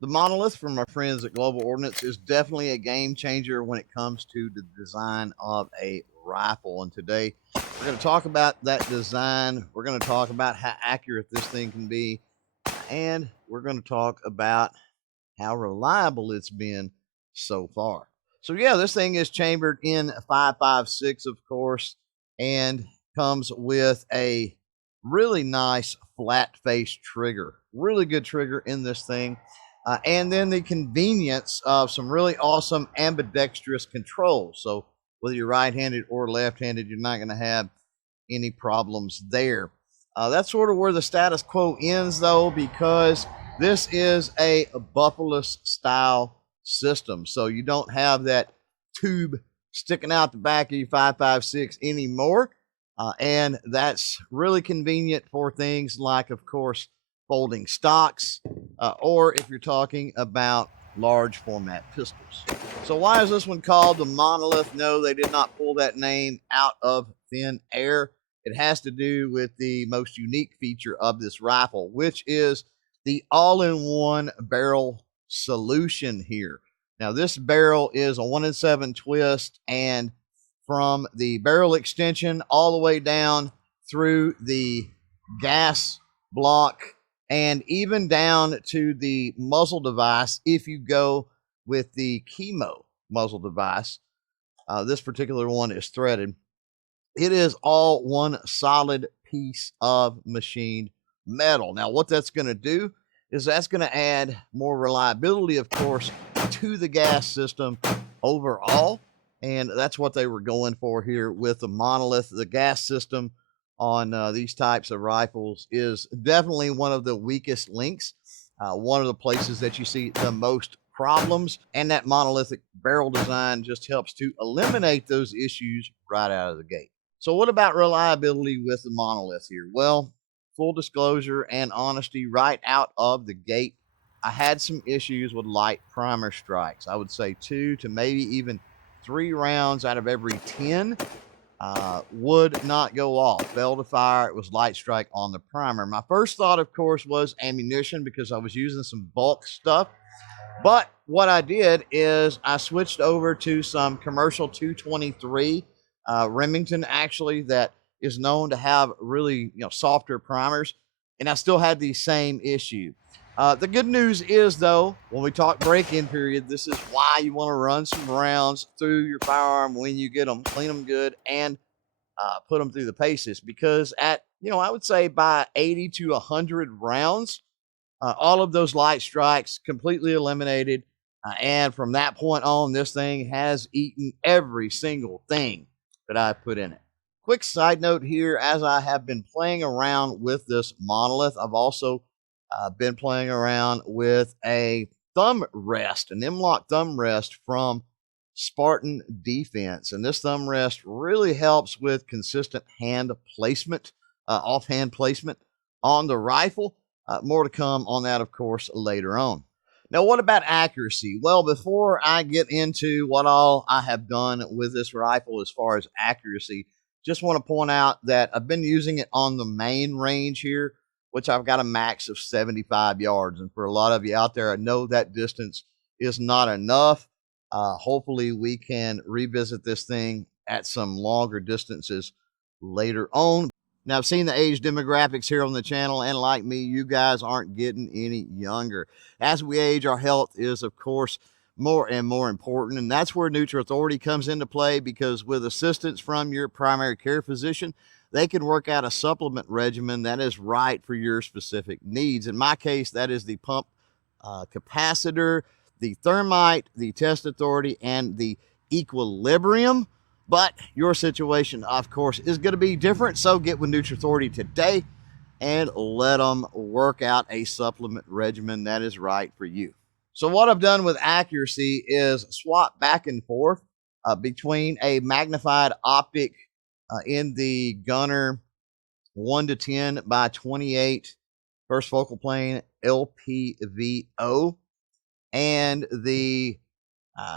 The Monolith from my friends at Global Ordnance is definitely a game changer when it comes to the design of a rifle. And today we're going to talk about that design. We're going to talk about how accurate this thing can be. And we're going to talk about how reliable it's been so far. So yeah, this thing is chambered in 5.56, of course, and comes with a really nice flat face trigger. Really good trigger in this thing. And then the convenience of some really awesome ambidextrous controls. So whether you're right-handed or left-handed, you're not going to have any problems there. That's sort of where the status quo ends, though, because this is a Buffalo style system. So you don't have that tube sticking out the back of your 5.56 anymore. And that's really convenient for things like, of course, folding stocks, or if you're talking about large format pistols. So why is this one called the Monolith? No, they did not pull that name out of thin air. It has to do with the most unique feature of this rifle, which is the all-in-one barrel solution here. Now, this barrel is a 1-in-7 twist, and from the barrel extension all the way down through the gas block and even down to the muzzle device, if you go with the chemo muzzle device, this particular one is threaded. It is all one solid piece of machined metal. Now, what that's going to do is that's going to add more reliability, of course, to the gas system overall. And that's what they were going for here with the Monolith. The gas system on these types of rifles is definitely one of the weakest links, one of the places that you see the most problems, and that monolithic barrel design just helps to eliminate those issues right out of the gate. So what about reliability with the Monolith here? Well, full disclosure and honesty, right out of the gate, I had some issues with light primer strikes. I would say 2 to maybe even 3 rounds out of every 10 would not go off, fail to fire. It was light strike on the primer. My first thought, of course, was ammunition because I was using some bulk stuff. But what I did is I switched over to some commercial 223 Remington, actually, that is known to have really softer primers, and I still had the same issue. The good news is, though, when we talk break-in period, this is why you want to run some rounds through your firearm when you get them, clean them good, and put them through the paces. Because at, I would say by 80 to 100 rounds, all of those light strikes completely eliminated. And from that point on, this thing has eaten every single thing that I put in it. Quick side note here, as I have been playing around with this Monolith, I've also been playing around with a thumb rest, an M-LOK thumb rest from Spartan Defense. And this thumb rest really helps with consistent hand placement, offhand placement on the rifle. More to come on that, of course, later on. Now, what about accuracy? Well, before I get into what all I have done with this rifle as far as accuracy, just want to point out that I've been using it on the main range here, which I've got a max of 75 yards. And for a lot of you out there, I know that distance is not enough. Hopefully, we can revisit this thing at some longer distances later on. Now, I've seen the age demographics here on the channel, and like me, you guys aren't getting any younger. As we age, our health is, of course, more and more important, and that's where Neutral Authority comes into play, because with assistance from your primary care physician, they can work out a supplement regimen that is right for your specific needs. In my case, that is the pump capacitor, the thermite, the test authority, and the equilibrium. But your situation, of course, is going to be different. So get with Neutral Authority today and let them work out a supplement regimen that is right for you. So what I've done with accuracy is swap back and forth between a magnified optic in the Gunner 1 to 10 by 28 first focal plane LPVO and the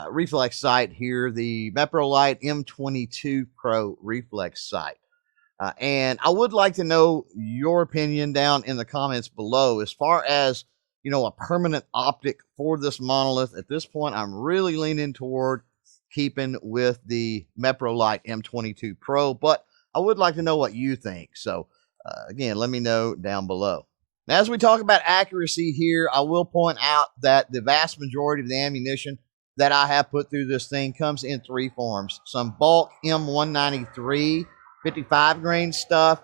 reflex sight here, the Meprolite M22 Pro reflex sight. And I would like to know your opinion down in the comments below as far as a permanent optic for this monolith. At this point, I'm really leaning toward keeping with the Meprolite M22 Pro, but I would like to know what you think. So again, let me know down below. Now, as we talk about accuracy here, I will point out that the vast majority of the ammunition that I have put through this thing comes in three forms: some bulk M193 55 grain stuff,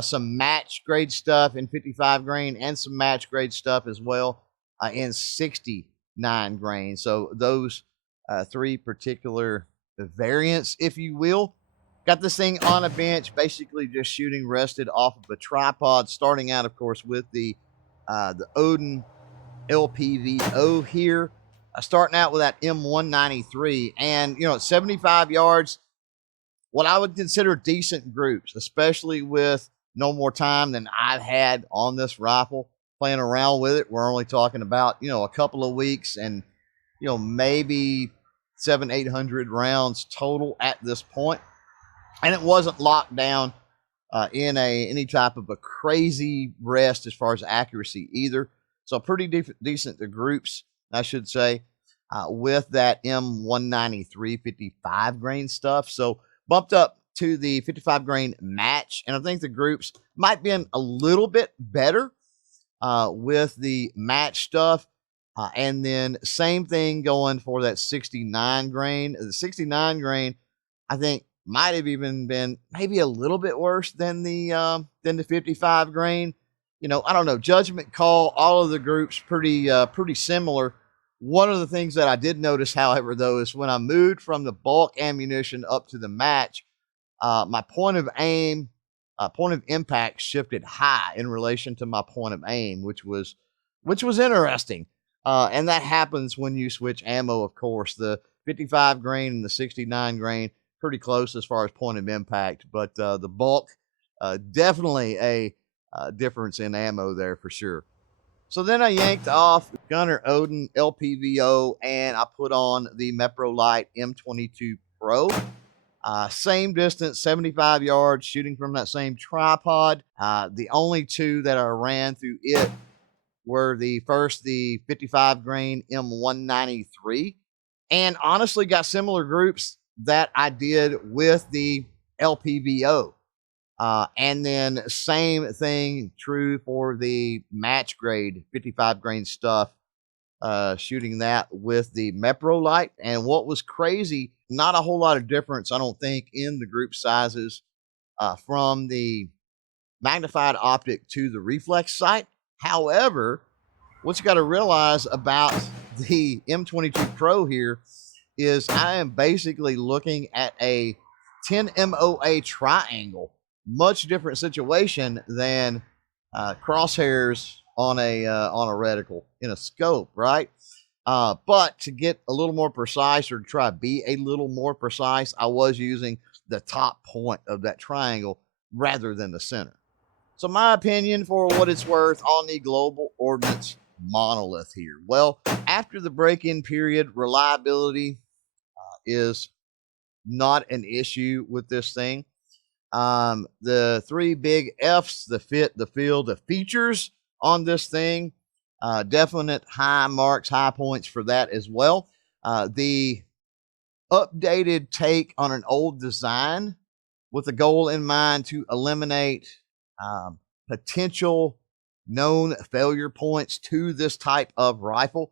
some match grade stuff in 55 grain, and some match grade stuff as well in 69 grain. So those three particular variants, if you will. Got this thing on a bench, basically just shooting rested off of a tripod, starting out, of course, with the Odin LPVO here. Starting out with that M193, and at 75 yards, what I would consider decent groups, especially with no more time than I've had on this rifle playing around with it. We're only talking about a couple of weeks, and maybe 700-800 rounds total at this point, and it wasn't locked down in any type of a crazy rest as far as accuracy either. So pretty decent to groups, I should say, with that M193 55 grain stuff. So bumped up to the 55 grain match, and I think the groups might be a little bit better with the match stuff. And then same thing going for that 69 grain. The 69 grain, I think, might have even been maybe a little bit worse than the 55 grain. I don't know. Judgment call. All of the groups pretty similar. One of the things that I did notice, however, though, is when I moved from the bulk ammunition up to the match, my point of impact shifted high in relation to my point of aim, which was interesting. And that happens when you switch ammo, of course. The 55 grain and the 69 grain, pretty close as far as point of impact, but the bulk, definitely a difference in ammo there for sure. So then I yanked off Gunner Odin LPVO, and I put on the Meprolite M22 Pro. Same distance, 75 yards, shooting from that same tripod. The only two that I ran through it were the 55 grain M193, and honestly got similar groups that I did with the LPVO. And then same thing true for the match grade 55 grain stuff, shooting that with the Meprolite. And what was crazy, not a whole lot of difference, I don't think, in the group sizes from the magnified optic to the reflex sight. However, what you got to realize about the M22 Pro here is I am basically looking at a 10 MOA triangle, much different situation than crosshairs on a reticle in a scope, right? But to get a little more precise, or to try to be a little more precise, I was using the top point of that triangle rather than the center. So my opinion, for what it's worth, on the Global Ordnance Monolith here. Well, after the break-in period, reliability is not an issue with this thing. The three big F's: the fit, the feel, the features on this thing. Definite high marks, high points for that as well. The updated take on an old design with the goal in mind to eliminate potential known failure points to this type of rifle,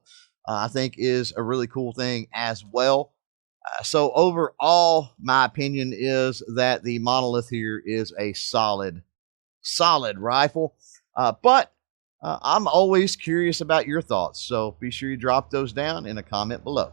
I think is a really cool thing as well. So overall, my opinion is that the Monolith here is a solid rifle. But I'm always curious about your thoughts, so be sure you drop those down in a comment below.